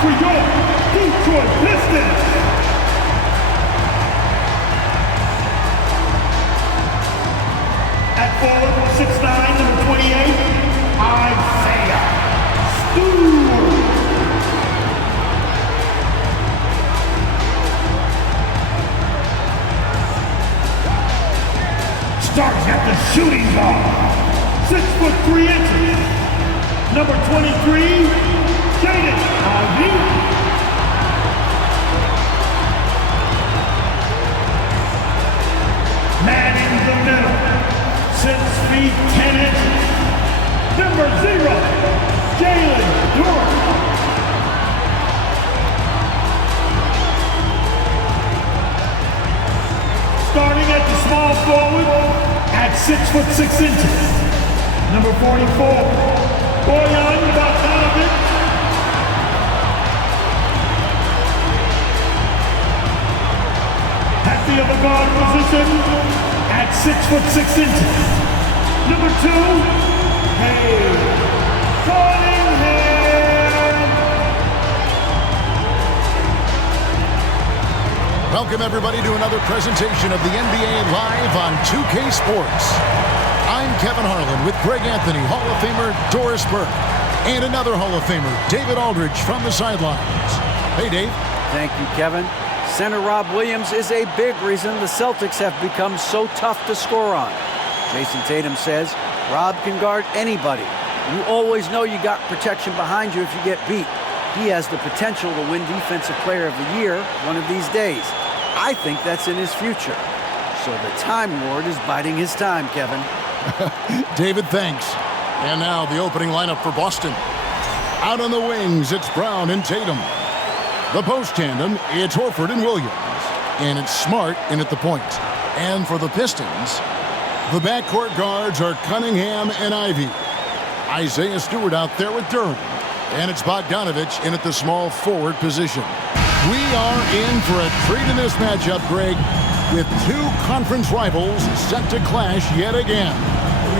for your Detroit Pistons. At forward, 6'9", number 28, Isaiah Stewart. Starts at the shooting guard, 6'3", number 23, Jaden Ivey. Man in the middle, 6 feet 10 inches, number 0, Jalen Durant. Starting at the small forward at 6'6", number 44, Bojan Bogdanovic. At the other guard position at 6'6", number 2, Cunningham. Welcome everybody to another presentation of the NBA Live on 2K Sports. I'm Kevin Harlan with Greg Anthony, Hall of Famer Doris Burke, and another Hall of Famer, David Aldridge from the sidelines. Hey, Dave. Thank you, Kevin. Center Rob Williams is a big reason the Celtics have become so tough to score on. Jason Tatum says, Rob can guard anybody. You always know you got protection behind you if you get beat. He has the potential to win Defensive Player of the Year one of these days. I think that's in his future. So the Time Lord is biding his time, Kevin. David, thanks. And now the opening lineup for Boston. Out on the wings, it's Brown and Tatum. The post tandem, it's Horford and Williams. And it's Smart in at the point. And for the Pistons, the backcourt guards are Cunningham and Ivey. Isaiah Stewart out there with Durant. And it's Bogdanovic in at the small forward position. We are in for a treat in this matchup, Greg, with two conference rivals set to clash yet again.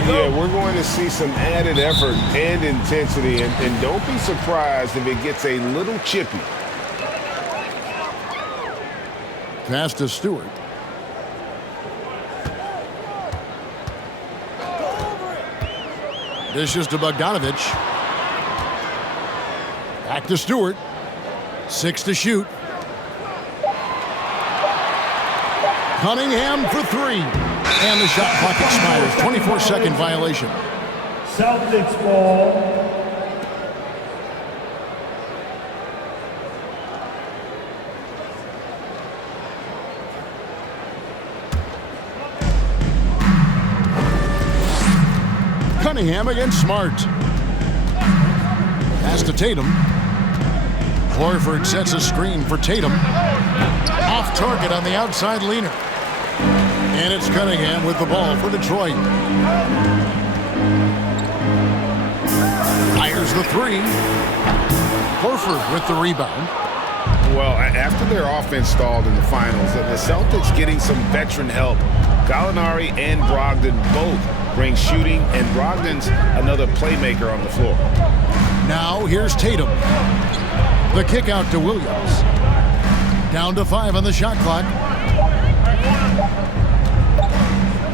Yeah, we're going to see some added effort and intensity, and don't be surprised if it gets a little chippy. Pass to Stewart. Dishes to Bogdanovic. Back to Stewart. 6 to shoot. Cunningham for 3. And the shot clock expires. 24-second violation. Celtics ball. Cunningham against Smart. Pass to Tatum. Horford sets a screen for Tatum. Off target on the outside leaner. And it's Cunningham with the ball for Detroit. Fires the 3. Horford with the rebound. Well, after their offense stalled in the finals, the Celtics getting some veteran help. Gallinari and Brogdon both bring shooting, and Brogdon's another playmaker on the floor. Now here's Tatum. The kick out to Williams. Down to 5 on the shot clock.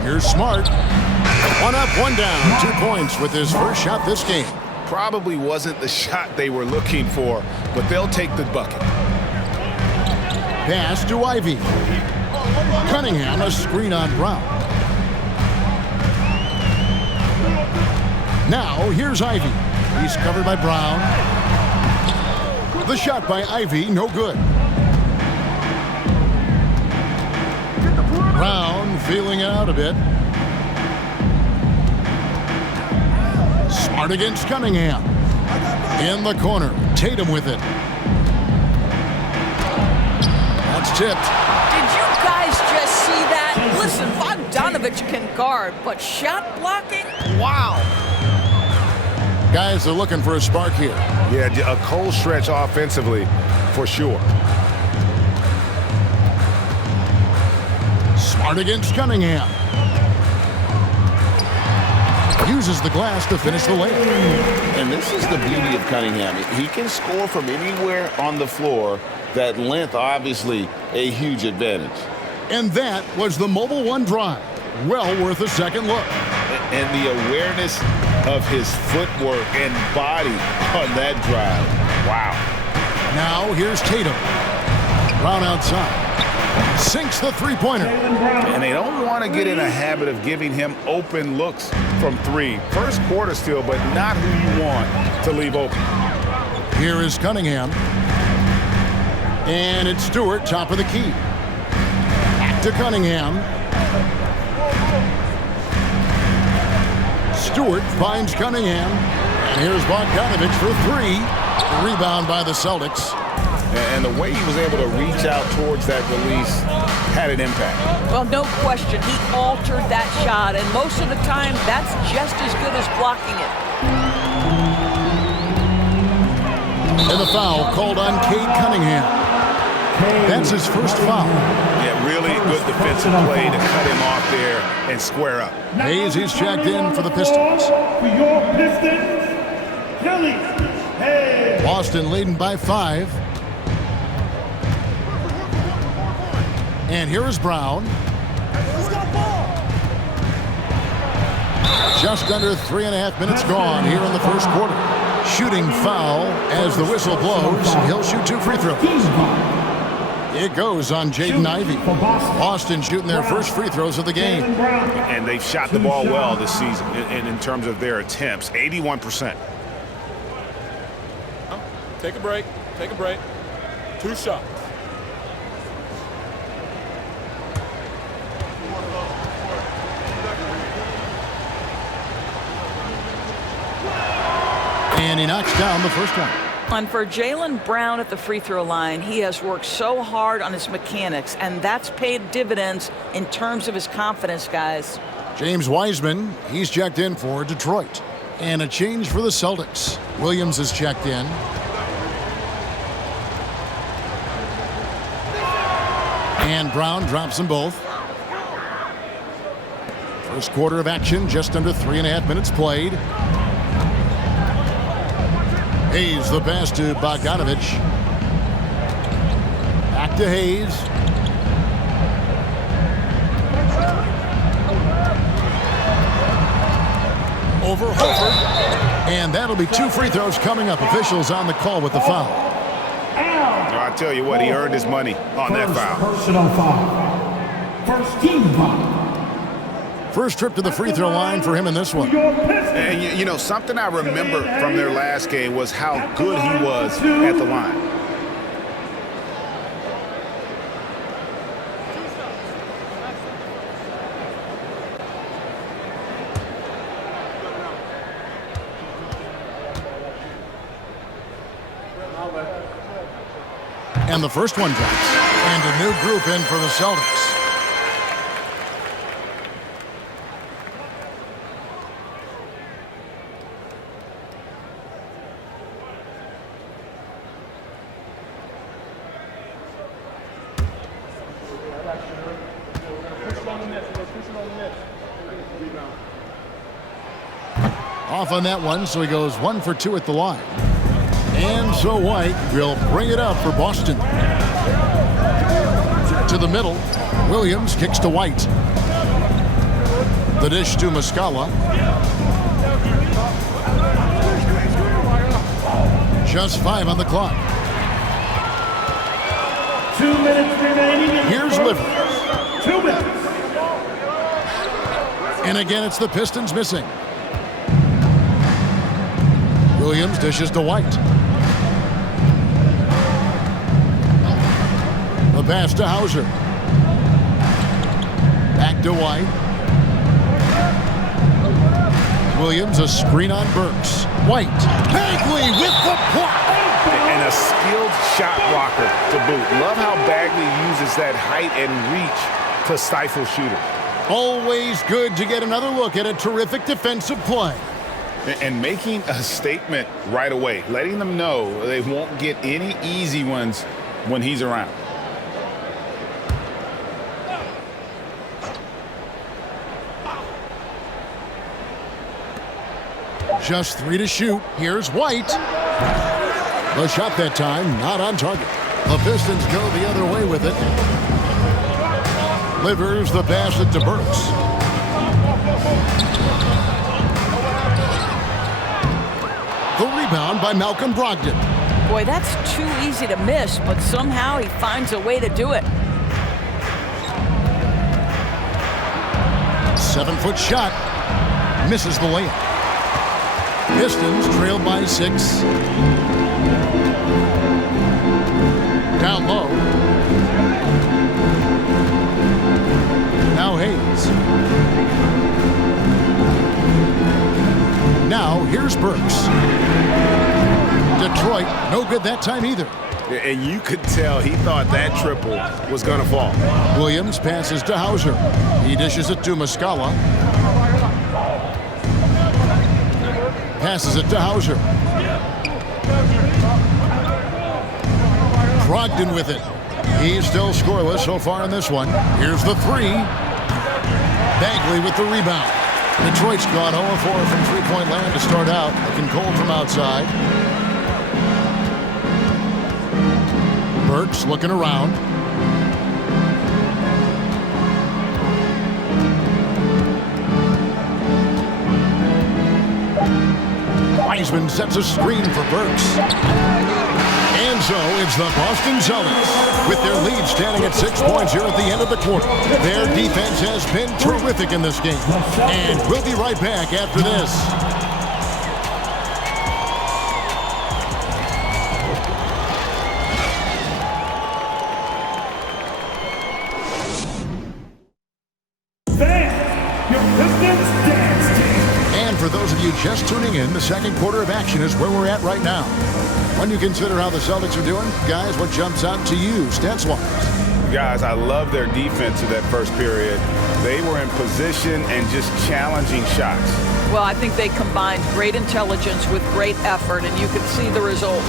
Here's Smart. 1 up, 1 down. 2 points with his first shot this game. Probably wasn't the shot they were looking for, but they'll take the bucket. Pass to Ivey. Cunningham, a screen on Brown. Now here's Ivey. He's covered by Brown. The shot by Ivey, no good. Brown feeling it out a bit. Smart against Cunningham. In the corner, Tatum with it. That's tipped. Did you guys just see that? Listen, Bogdanovic can guard, but shot blocking? Wow. Guys are looking for a spark here. Yeah, a cold stretch offensively, for sure. Smart against Cunningham. Uses the glass to finish the layup. And this this is the beauty of Cunningham. He can score from anywhere on the floor. That length, obviously, a huge advantage. And that was the Mobile One drive. Well worth a second look. And the awareness of his footwork and body on that drive. Wow. Now here's Tatum. Brown outside. Sinks the three-pointer. And they don't want to get in a habit of giving him open looks from three. First quarter still, but not who you want to leave open. Here is Cunningham. And it's Stewart, top of the key. Back to Cunningham. Stewart finds Cunningham. And here's Bogdanovich for three. Rebound by the Celtics. And the way he was able to reach out towards that release had an impact. Well, no question. He altered that shot, and most of the time, that's just as good as blocking it. And the foul called on Cade Cunningham. That's his first foul. Yeah, really good defensive play to cut him off there and square up. Hayes, he's checked in for the Pistons. For your Pistons, Kelly Hayes. Boston leading by 5. And here is Brown. Just under 3.5 minutes gone here in the first quarter. Shooting foul as the whistle blows. He'll shoot 2 free throws. It goes on Jaden Ivey. Boston shooting their first free throws of the game. And they've shot the ball well this season in terms of their attempts. 81%. Take a break. Take a break. 2 shots. And he knocks down the first one. And for Jaylen Brown at the free throw line, he has worked so hard on his mechanics, and that's paid dividends in terms of his confidence, guys. James Wiseman, he's checked in for Detroit. And a change for the Celtics. Williams is checked in. And Brown drops them both. First quarter of action, just under 3.5 minutes played. Hayes the pass to Bogdanovich. Back to Hayes. Over Horford. And that'll be 2 free throws coming up. Officials on the call with the foul. I tell you what, he earned his money on that foul. Personal foul. First team foul. First trip to the free throw line for him in this one. And you know, something I remember from their last game was how good he was at the line. And the first one drops. And a new group in for the Celtics. Off on that one, so he goes 1 for 2 at the line. And so White will bring it up for Boston. To the middle, Williams kicks to White. The dish to Muscala. Just 5 on the clock. 2 minutes remaining. Here's Livers. 2 minutes. And again, it's the Pistons missing. Williams dishes to White. The pass to Hauser. Back to White. Williams, a screen on Burks. White. Bagley with the block. And a skilled shot blocker to boot. Love how Bagley uses that height and reach to stifle shooters. Always good to get another look at a terrific defensive play. And making a statement right away, letting them know they won't get any easy ones when he's around. Just 3 to shoot. Here's White. The shot that time, not on target. The Pistons go the other way with it. Delivers the pass it to Burks. The rebound by Malcolm Brogdon. Boy, that's too easy to miss, but somehow he finds a way to do it. 7-foot shot. Misses the layup. Pistons trail by 6. Down low. Now Hayes. Now here's Burks. Detroit, no good that time either. And you could tell he thought that triple was going to fall. Williams passes to Hauser. He dishes it to Muscala. Passes it to Hauser. Brogdon with it. He's still scoreless so far in this one. Here's the 3. Bagley with the rebound. Detroit's gone 0-4 from three-point land to start out. Looking cold from outside. Burks looking around. Wiseman sets a screen for Burks. And so it's the Boston Celtics with their lead standing at 6 points here at the end of the quarter. Their defense has been terrific in this game. And we'll be right back after this. For those of you just tuning in, the second quarter of action is where we're at right now. When you consider how the Celtics are doing, guys, what jumps out to you, stats-wise? Guys, I love their defense in that first period. They were in position and just challenging shots. Well, I think they combined great intelligence with great effort, and you can see the results.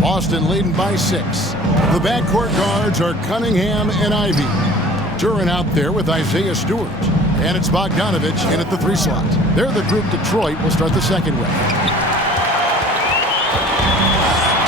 Boston leading by 6. The backcourt guards are Cunningham and Ivy. Duran out there with Isaiah Stewart. And it's Bogdanovich in at the 3 slot. They're the group Detroit will start the second with.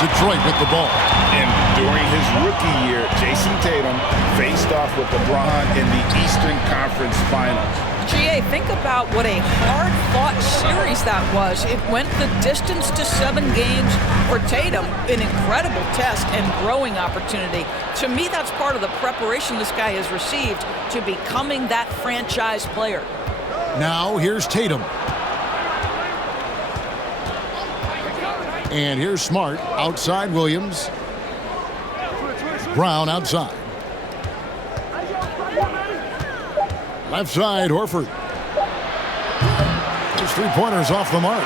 Detroit with the ball. And during his rookie year, Jason Tatum faced off with LeBron in the Eastern Conference Finals. GA, think about what a hard-fought series that was. It went the distance to 7 games for Tatum, an incredible test and growing opportunity. To me, that's part of the preparation this guy has received to becoming that franchise player. Now here's Tatum. And here's Smart outside Williams. Brown outside. Left side, Horford. His 3-pointers off the mark.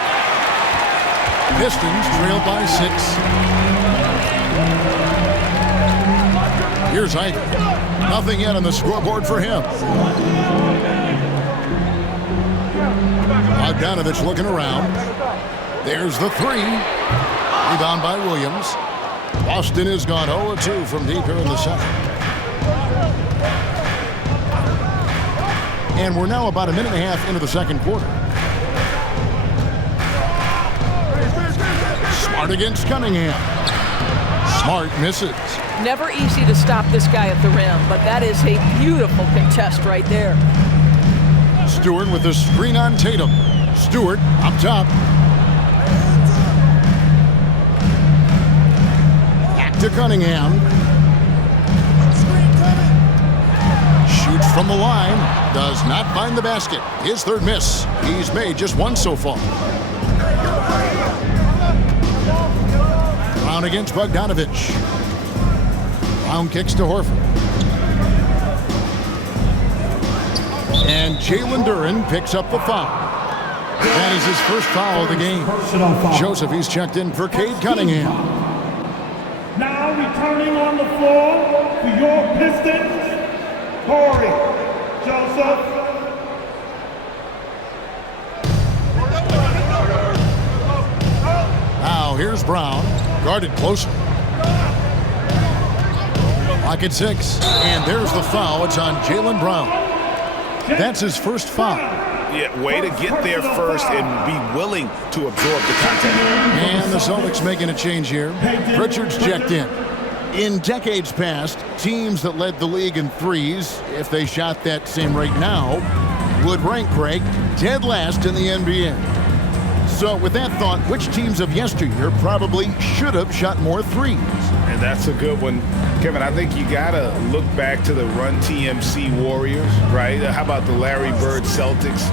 Pistons trail by 6. Here's Ivy. Nothing yet on the scoreboard for him. Bogdanovich looking around. There's the 3. Rebound by Williams. Boston has gone 0-2 from deep here in the second. And we're now about a minute and a half into the second quarter. Smart against Cunningham. Smart misses. Never easy to stop this guy at the rim, but that is a beautiful contest right there. Stewart with the screen on Tatum. Stewart up top. Back to Cunningham. Shoots from the line. Does not find the basket. His third miss. He's made just 1 so far. Brown against Bogdanovich. Brown kicks to Horford. And Jalen Duran picks up the foul. That is his first foul of the game. Joseph, he's checked in for Cade Cunningham. Now returning on the floor for your Pistons, Corey Joseph. Now here's Brown, guarded closer. Clock at 6, and there's the foul. It's on Jaylen Brown. That's his first foul. Yeah, way to get there first and be willing to absorb the contact. And the Celtics making a change here. Pritchard's checked in. In decades past, teams that led the league in threes, if they shot that same rate now, would rank Craig dead last in the NBA. So with that thought, which teams of yesteryear probably should have shot more threes? And that's a good one. Kevin, I think you got to look back to the Run TMC Warriors, right? How about the Larry Bird Celtics?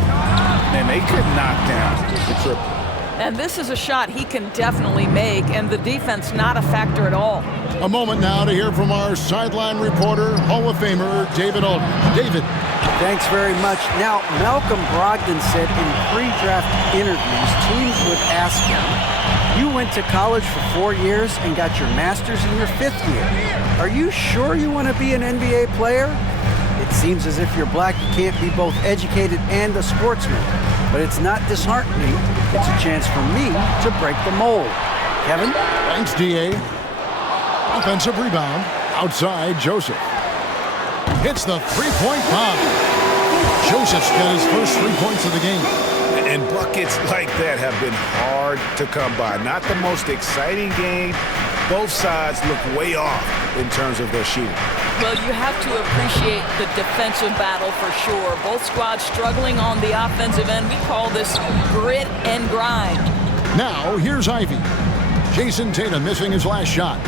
Man, they could knock down the triple. And this is a shot he can definitely make, and the defense not a factor at all. A moment now to hear from our sideline reporter, Hall of Famer David Aldridge. David. Thanks very much. Now, Malcolm Brogdon said in pre-draft interviews, teams would ask him, you went to college for 4 years and got your master's in your 5th year. Are you sure you want to be an NBA player? It seems as if you're black, you can't be both educated and a sportsman. But it's not disheartening. It's a chance for me to break the mold. Kevin? Thanks, D.A. Offensive rebound. Outside, Joseph. Hits the three-point bomb. Joseph's got his first 3 points of the game. And buckets like that have been hard to come by. Not the most exciting game. Both sides look way off in terms of their shooting. Well, you have to appreciate the defensive battle for sure. Both squads struggling on the offensive end. We call this grit and grind. Now, here's Ivy. Jason Tatum missing his last shot.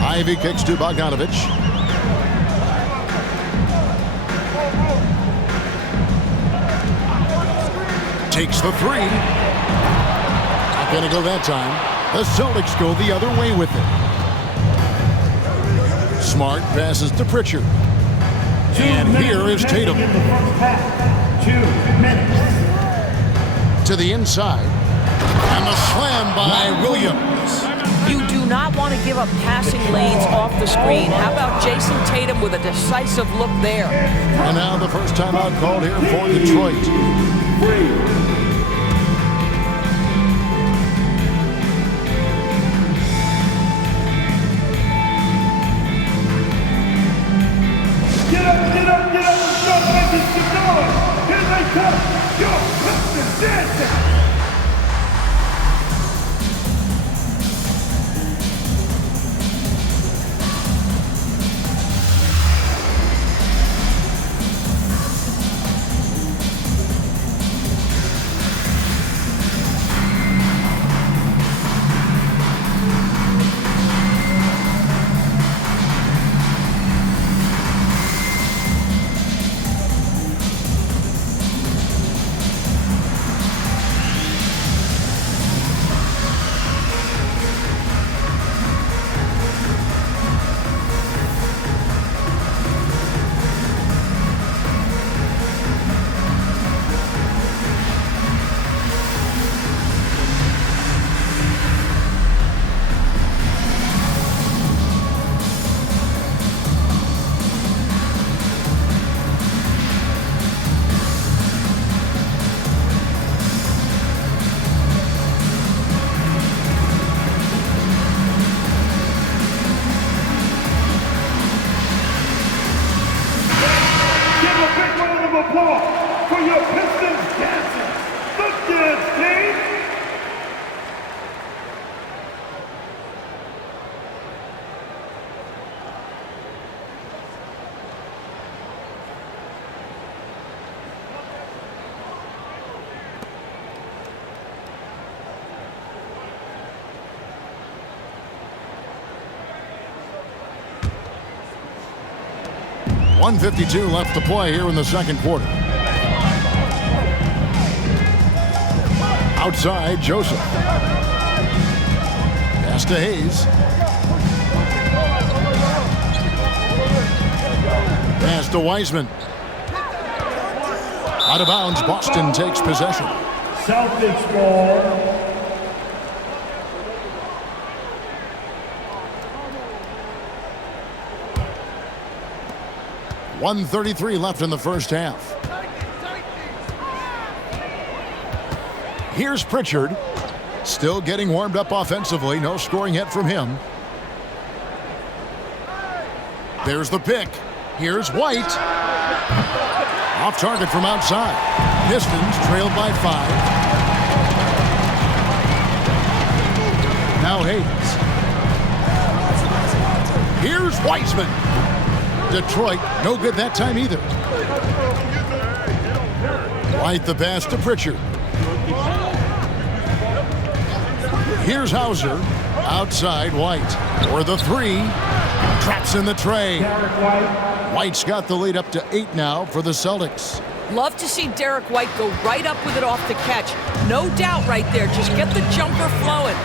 Ivy kicks to Bogdanovich. Takes the three. Not going to go that time. The Celtics go the other way with it. Smart passes to Pritchard. And here is Tatum. 2 minutes. To the inside. And the slam by Williams. You do not want to give up passing lanes off the screen. How about Jason Tatum with a decisive look there? And now the first timeout called here for Detroit. Get up, get up, get up, let's go, Vikings, keep going. Here they come. Yo, Pistons dancing. Applause for your Pistons dancing. The dance team. .152 left to play here in the second quarter. Outside, Joseph. Pass to Hayes. Pass to Wiseman. Out of bounds, Boston takes possession. Celtics ball. .133 left in the first half. Here's Pritchard. Still getting warmed up offensively. No scoring yet from him. There's the pick. Here's White. Off target from outside. Pistons trailed by 5. Now Hayes. Here's Wiseman. Detroit, no good that time either. White the pass to Pritchard. Here's Hauser. Outside White. For the 3. Traps in the tray. White's got the lead up to 8 now for the Celtics. Love to see Derek White go right up with it off the catch. No doubt right there. Just get the jumper flowing.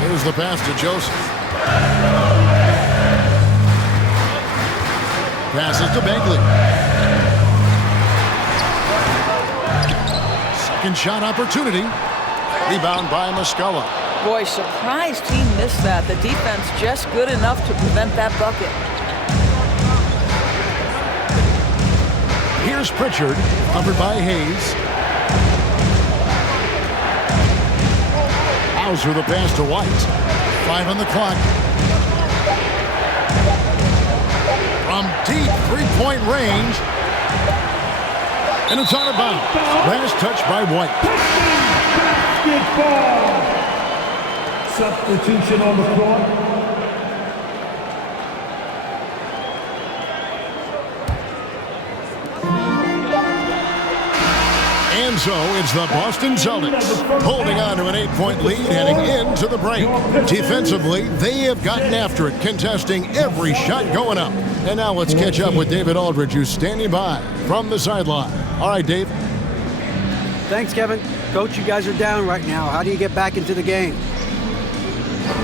Here's the pass to Joseph. Passes to Bagley. Second shot opportunity. Rebound by Muscala. Boy, surprised he missed that. The defense just good enough to prevent that bucket. Here's Pritchard, covered by Hayes. Hauser the pass to White. 5 on the clock. From deep three-point range. And it's out of bounds. Last touch by White. Basketball. Substitution on the floor. And so it's the Boston Celtics holding on to an 8-point lead heading into the break. Defensively, they have gotten after it, contesting every shot going up. And now let's catch up with David Aldridge, who's standing by from the sideline. All right, Dave. Thanks, Kevin. Coach, you guys are down right now. How do you get back into the game?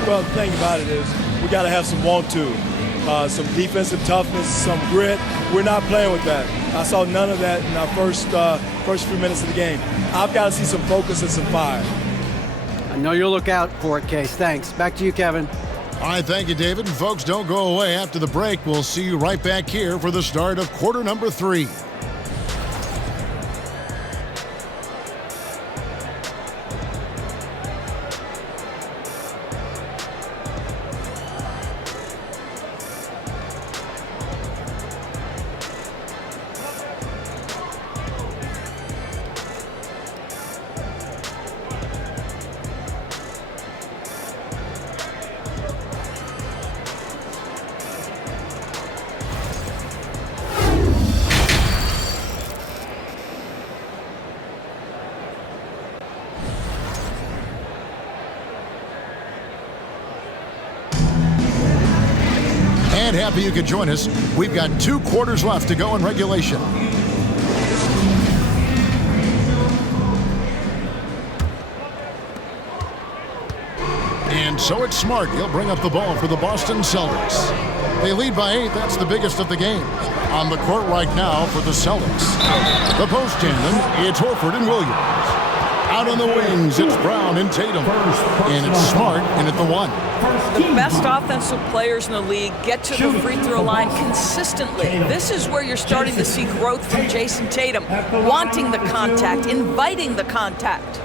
Well, the thing about it is we got to have some want-to, some defensive toughness, some grit. We're not playing with that. I saw none of that in our first few minutes of the game. I've got to see some focus and some fire. I know you'll look out for it, Case. Thanks. Back to you, Kevin. All right, thank you, David. And folks, don't go away. After the break, we'll see you right back here for the start of quarter number 3. And happy you could join us. We've got 2 quarters left to go in regulation. And so it's Smart. He'll bring up the ball for the Boston Celtics. They lead by 8. That's the biggest of the game. On the court right now for the Celtics. The post tandem, it's Horford and Williams. Out on the wings, it's Brown and Tatum. And it's Smart in at the 1. The best offensive players in the league get to the free throw line consistently. This is where you're starting to see growth from Jason Tatum, wanting the contact, inviting the contact.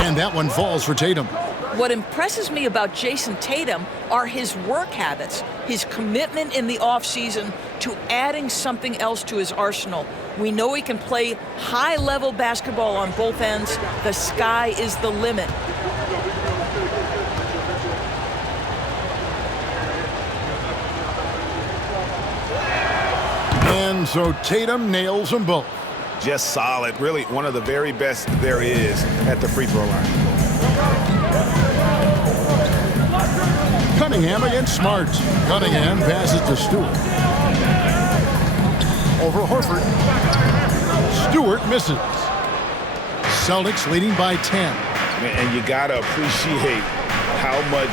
And that one falls for Tatum. What impresses me about Jason Tatum are his work habits, his commitment in the offseason to adding something else to his arsenal. We know he can play high-level basketball on both ends. The sky is the limit. And so Tatum nails them both. Just solid. Really one of the very best there is at the free throw line. Cunningham against Smart. Cunningham passes to Stewart. Over Horford. Stewart misses. Celtics leading by 10. And you got to appreciate how much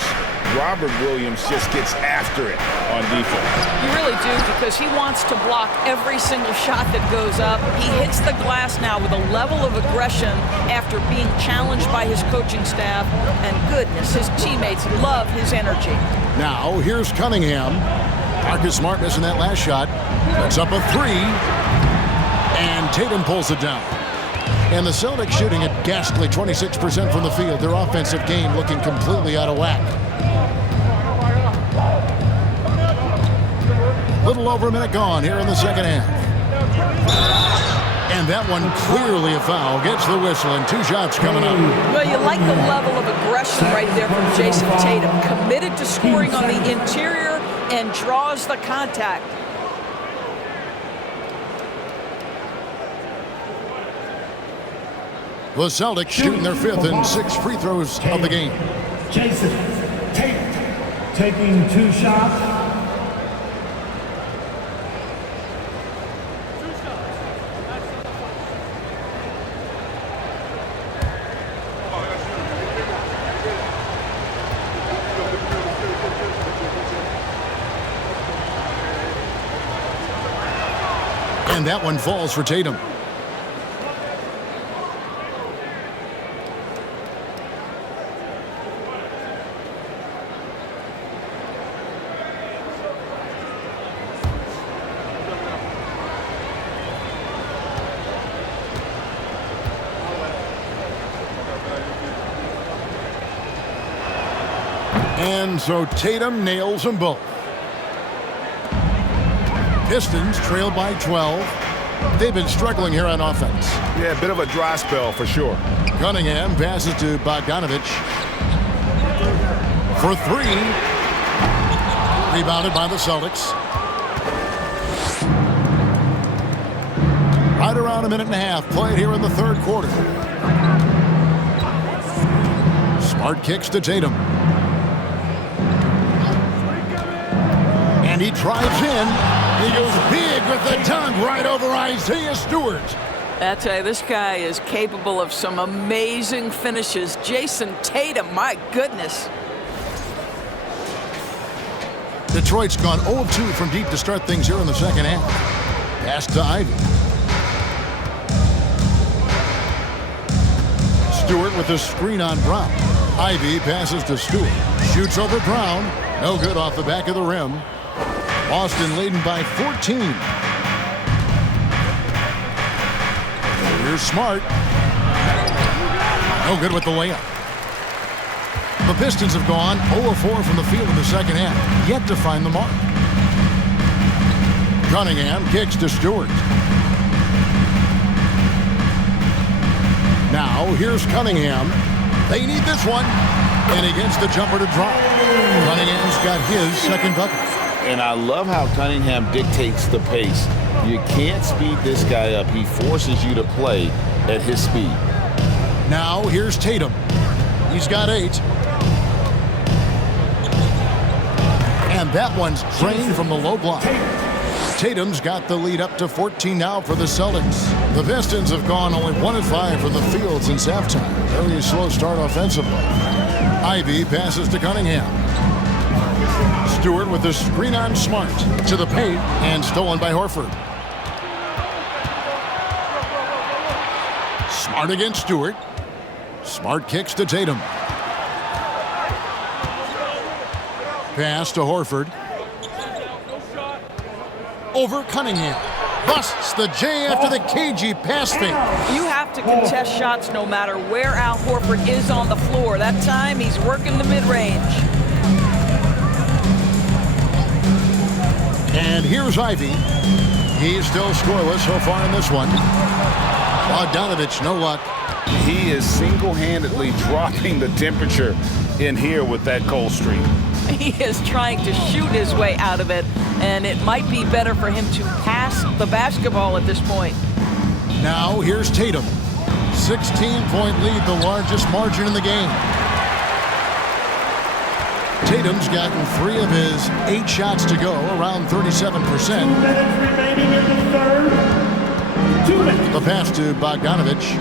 Robert Williams just gets after it on defense. You really do, because he wants to block every single shot that goes up. He hits the glass now with a level of aggression after being challenged by his coaching staff. And goodness, his teammates love his energy. Now, here's Cunningham. Marcus Smart missing that last shot. That's up a 3. And Tatum pulls it down. And the Celtics shooting at ghastly 26% from the field. Their offensive game looking completely out of whack. Little over a minute gone here in the second half. And that one clearly a foul. Gets the whistle and 2 shots coming up. Well, you like the level of aggression right there from Jason Tatum. Committed to scoring on the interior and draws the contact. The Celtics shooting their 5th and 6th free throws of the game. Jason Tatum taking 2 shots. And that one falls for Tatum. And so Tatum nails them both. Pistons trail by 12. They've been struggling here on offense. Yeah, a bit of a dry spell for sure. Cunningham passes to Bogdanovich for 3. Rebounded by the Celtics. Right around a minute and a half played here in the 3rd quarter. Smart kicks to Tatum. And he drives in. He goes big with the dunk right over Isaiah Stewart. I tell you, this guy is capable of some amazing finishes. Jason Tatum, my goodness. Detroit's gone 0-2 from deep to start things here in the second half. Pass to Ivy. Stewart with a screen on Brown. Ivy passes to Stewart. Shoots over Brown. No good off the back of the rim. Boston leading by 14. Here's Smart. No good with the layup. The Pistons have gone 0-4 from the field in the second half. Yet to find the mark. Cunningham kicks to Stewart. Now here's Cunningham. They need this one. And he gets the jumper to drop. Cunningham's got his second bucket. And I love how Cunningham dictates the pace. You can't speed this guy up. He forces you to play at his speed. Now here's Tatum. He's got 8. And that one's drained from the low block. Tatum's got the lead up to 14 now for the Celtics. The Pistons have gone only 1-5 from the field since halftime. Very slow start offensively. Ivy passes to Cunningham. Stewart with the screen on Smart to the paint and stolen by Horford. Smart against Stewart. Smart kicks to Tatum. Pass to Horford. Over Cunningham. Busts the J after the cagey pass fake. You have to contest shots no matter where Al Horford is on the floor. That time he's working the mid-range. And here's Ivy. He's still scoreless so far in this one. Bogdanovich, no luck. He is single-handedly dropping the temperature in here with that cold streak. He is trying to shoot his way out of it, and it might be better for him to pass the basketball at this point. Now here's Tatum. 16-point lead, the largest margin in the game. Tatum's gotten 3 of his 8 shots to go, around 37%. 2 minutes remaining in the 3rd. 2 minutes. The pass to Bogdanovich.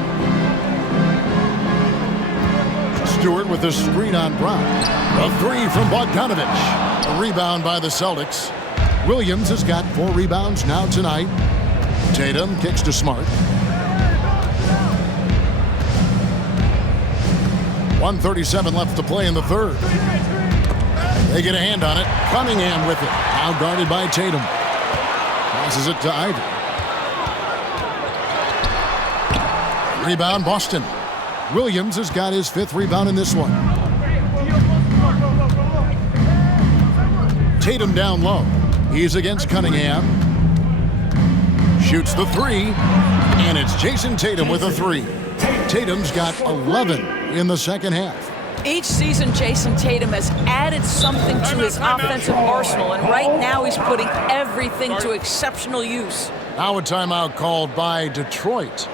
Stewart with the screen on Brown. A 3 from Bogdanovich. A rebound by the Celtics. Williams has got 4 rebounds now tonight. Tatum kicks to Smart. 1:37 left to play in the 3rd. They get a hand on it. Cunningham with it. Now guarded by Tatum. Passes it to Ivy. Rebound, Boston. Williams has got his 5th rebound in this one. Tatum down low. He's against Cunningham. Shoots the 3. And it's Jason Tatum with a 3. Tatum's got 11 in the second half. Each season, Jason Tatum has added something to his offensive arsenal, and right now he's putting everything to exceptional use. Now a timeout called by Detroit.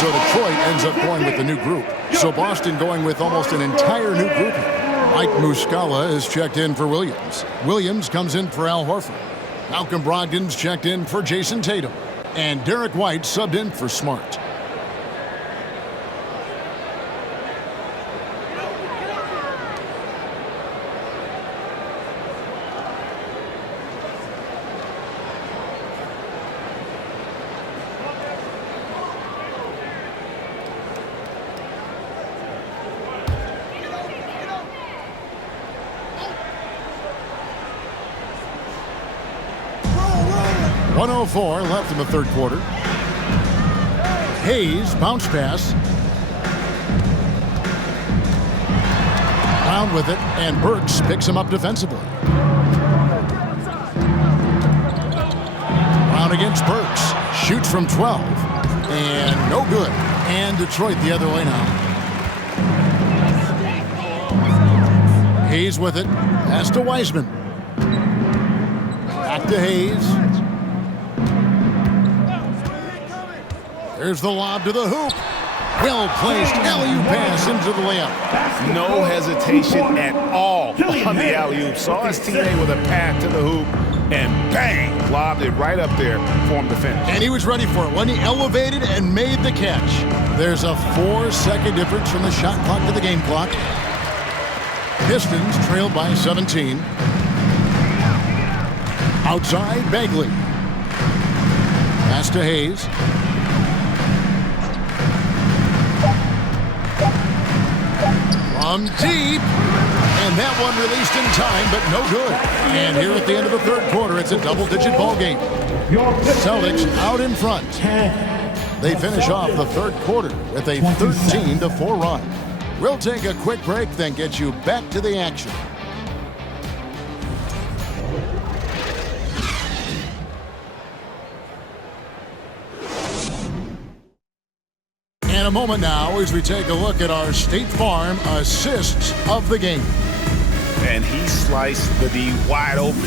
So Detroit ends up going with the new group. So Boston going with almost an entire new group. Mike Muscala is checked in for Williams. Williams comes in for Al Horford. Malcolm Brogdon's checked in for Jason Tatum. And Derek White subbed in for Smart. .104 left in the third quarter. Hayes, bounce pass. Brown with it, and Burks picks him up defensively. Brown against Burks. Shoots from 12. And no good. And Detroit the other way now. Hayes with it. Pass to Wiseman. Back to Hayes. There's the lob to the hoop. Well-placed alley-oop pass into the layup. No hesitation at all on the alley-oop. Saw his teammate with a pass to the hoop, and bang, lobbed it right up there for him to finish. And he was ready for it when he elevated and made the catch. There's a 4-second difference from the shot clock to the game clock. Pistons trailed by 17. Outside, Bagley. Pass to Hayes. From deep. And that one released in time, but no good. And here at the end of the third quarter, it's a double-digit ball game. Celtics out in front. They finish off the third quarter with a 13-4 run. We'll take a quick break, then get you back to the action. In a moment now as we take a look at our State Farm assists of the game. And he sliced the D wide open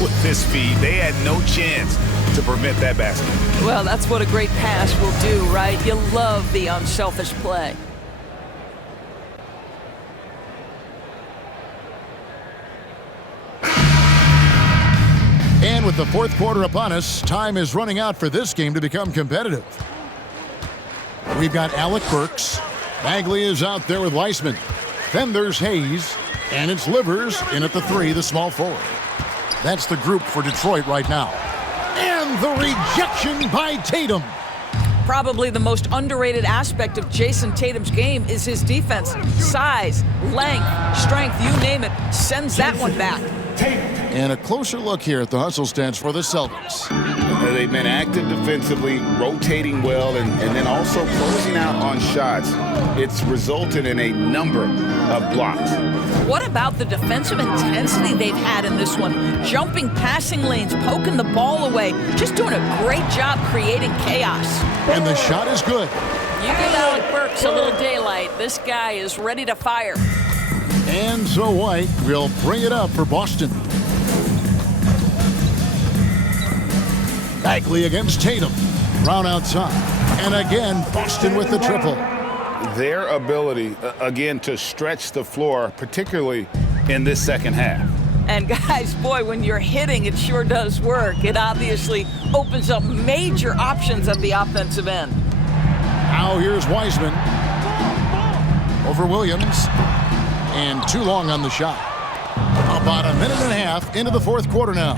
with his feet. They had no chance to prevent that basket. Well, that's what a great pass will do, right? You love the unselfish play. And with the fourth quarter upon us, time is running out for this game to become competitive. We've got Alec Burks. Bagley is out there with Weissman. Then there's Hayes. And it's Livers in at the 3, the small forward. That's the group for Detroit right now. And the rejection by Tatum. Probably the most underrated aspect of Jason Tatum's game is his defense. Size, length, strength, you name it, sends that one back. And a closer look here at the hustle stats for the Celtics. They've been active defensively, rotating well, and then also closing out on shots. It's resulted in a number of blocks. What about the defensive intensity they've had in this one? Jumping passing lanes, poking the ball away, just doing a great job creating chaos. And the shot is good. You give Alec Burks a little daylight. This guy is ready to fire. And so White will bring it up for Boston. Bagley against Tatum. Brown outside. And again, Boston with the triple. Their ability, again, to stretch the floor, particularly in this second half. And guys, boy, when you're hitting, it sure does work. It obviously opens up major options at the offensive end. Now here's Wiseman. Over Williams. And too long on the shot. About a minute and a half into the fourth quarter now.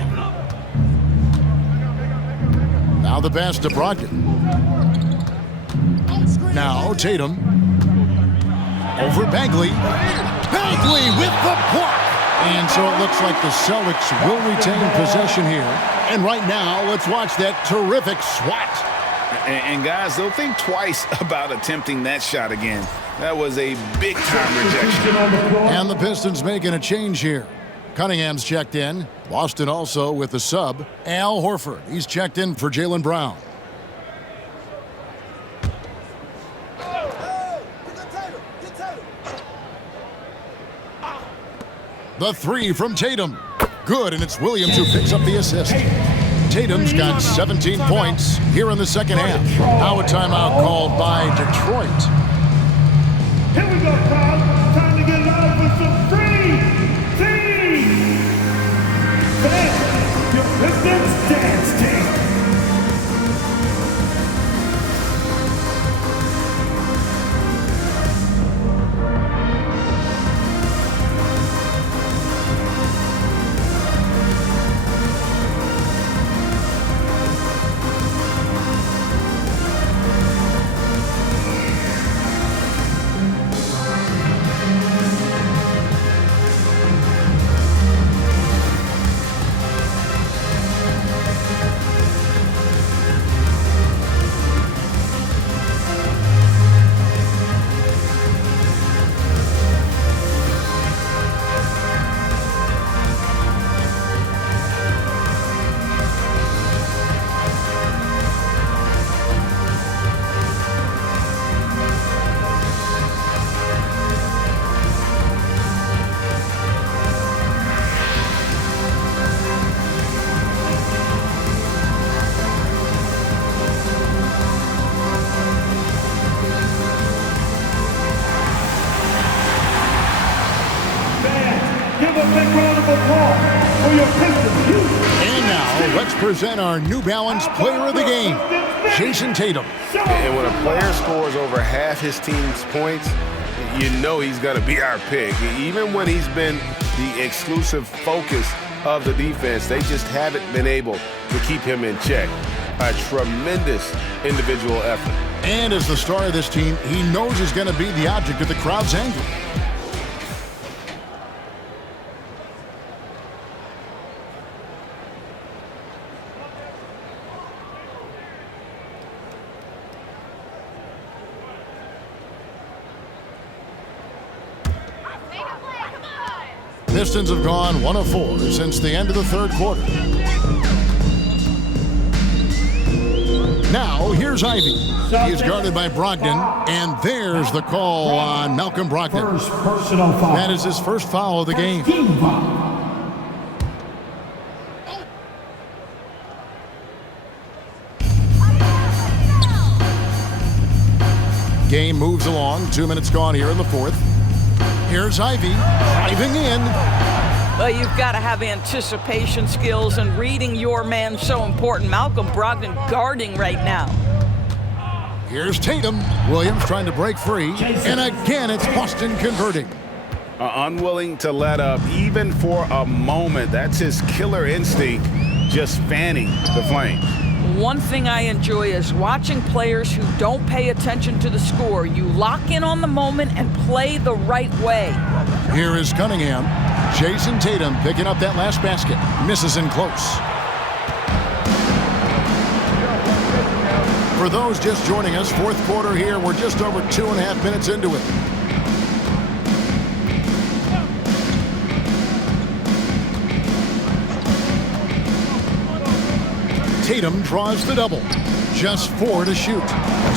Now the pass to Brogdon. Now Tatum. Over Bagley. Bagley with the block. And so it looks like the Celtics will retain possession here. And right now, let's watch that terrific swat. And guys, they'll think twice about attempting that shot again. That was a big-time rejection. And the Pistons making a change here. Cunningham's checked in. Boston also with the sub. Al Horford. He's checked in for Jaylen Brown. The three from Tatum. Good, and it's Williams who picks up the assist. Tatum's got 17 points here in the second half. Now a timeout called by Detroit. Here we go, crowd. Time to get loud with some free team. That's your Pistons dance team. Present our New Balance Player of the Game, Jason Tatum. And when a player scores over half his team's points, you know he's going to be our pick. Even when he's been the exclusive focus of the defense, they just haven't been able to keep him in check. A tremendous individual effort. And as the star of this team, he knows he's going to be the object of the crowd's anger. Pistons have gone 1 of 4 since the end of the third quarter. Now, here's Ivy. He is guarded by Brogdon, and there's the call on Malcolm Brogdon. First personal foul. That is his first foul of the game. Team foul. Game moves along. 2 minutes gone here in the fourth. Here's Ivy driving in. Well, you've got to have anticipation skills, and reading your man so important. Malcolm Brogdon guarding right now. Here's Tatum. Williams trying to break free. And again, it's Boston converting. unwilling to let up even for a moment. That's his killer instinct, just fanning the flames. One thing I enjoy is watching players who don't pay attention to the score. You lock in on the moment and play the right way. Here is Cunningham. Jason Tatum picking up that last basket. Misses in close. For those just joining us, fourth quarter here. We're just over 2.5 minutes into it. Tatum draws the double. Just 4 to shoot.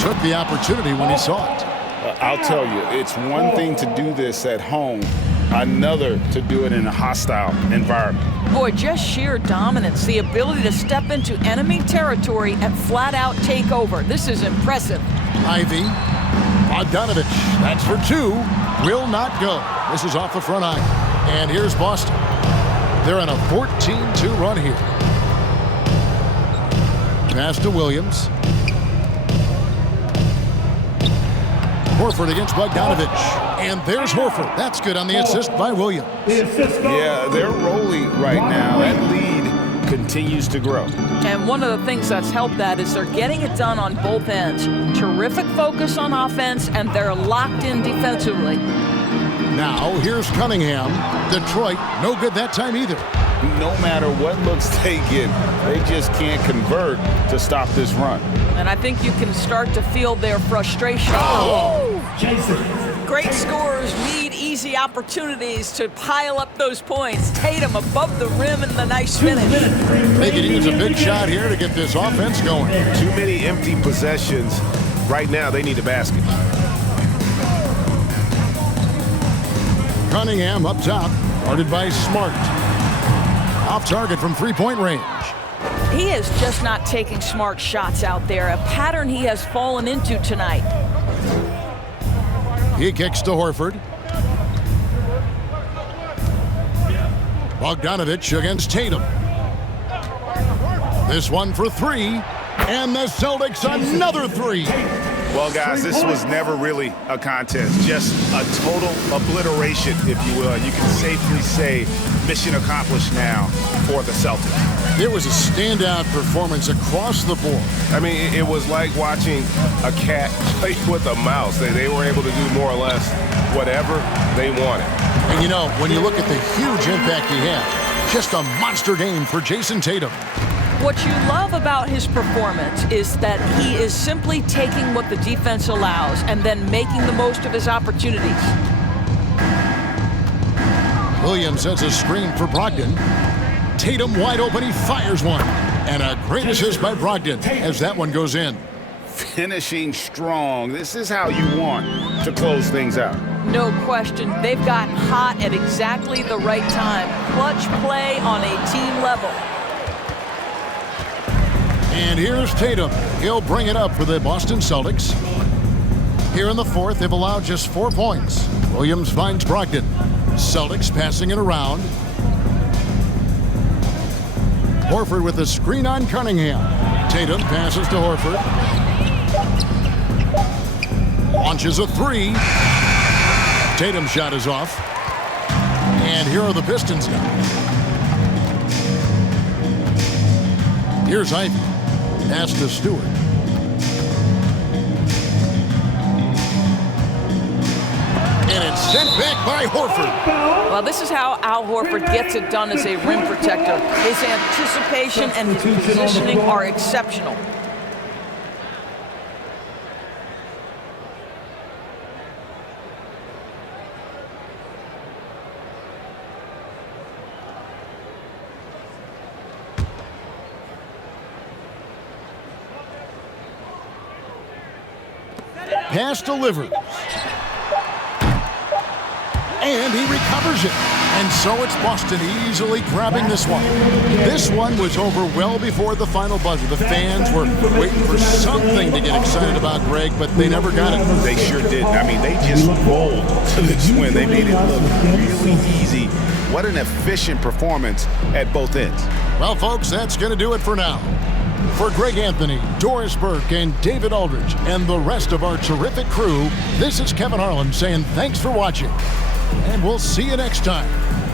Took the opportunity when he saw it. I'll tell you, it's one thing to do this at home, another to do it in a hostile environment. Boy, just sheer dominance, the ability to step into enemy territory and flat out take over. This is impressive. Ivy. Bogdanovich. That's for 2. Will not go. This is off the front eye. And here's Boston. They're on a 14-2 run here. Pass to Williams. Horford against Bogdanovich. And there's Horford. That's good on the assist by Williams. Yeah, they're rolling right now. That lead continues to grow. And one of the things that's helped that is they're getting it done on both ends. Terrific focus on offense, and they're locked in defensively. Now, here's Cunningham. Detroit, no good that time either. No matter what looks they get, they just can't convert to stop this run. And I think you can start to feel their frustration. Great scorers need easy opportunities to pile up those points. Tatum above the rim and the nice finish. They could use a big shot here to get this offense going. Too many empty possessions. Right now, they need a basket. Cunningham up top, guarded by Smart. Off target from three-point range. He is just not taking smart shots out there, a pattern he has fallen into tonight. He kicks to Horford. Bogdanovich against Tatum. This one for 3. And the Celtics another 3. Well, guys, this was never really a contest, just a total obliteration, if you will. You can safely say mission accomplished now for the Celtics. It was a standout performance across the board. I mean, it was like watching a cat play with a mouse. They were able to do more or less whatever they wanted. And you know, when you look at the huge impact he had, just a monster game for Jason Tatum. What you love about his performance is that he is simply taking what the defense allows and then making the most of his opportunities. Williams sets a screen for Brogdon. Tatum wide open, he fires one. And a great assist by Brogdon as that one goes in. Finishing strong. This is how you want to close things out. No question, they've gotten hot at exactly the right time. Clutch play on a team level. And here's Tatum. He'll bring it up for the Boston Celtics. Here in the fourth, they've allowed just 4 points. Williams finds Brogdon. Celtics passing it around. Horford with the screen on Cunningham. Tatum passes to Horford. Launches a 3. Tatum's shot is off. And here are the Pistons now. Here's Ivy. Pass to Stewart. And it's sent back by Horford. Well, this is how Al Horford gets it done as a rim protector. His anticipation and his positioning are exceptional. Pass delivered. And he recovers it. And so it's Boston easily grabbing this one. This one was over well before the final buzzer. The fans were waiting for something to get excited about, Greg, but they never got it. They sure didn't. I mean, they just rolled to this win. They made it look really easy. What an efficient performance at both ends. Well, folks, that's going to do it for now. For Greg Anthony, Doris Burke, and David Aldridge, and the rest of our terrific crew, this is Kevin Harlan saying thanks for watching. And we'll see you next time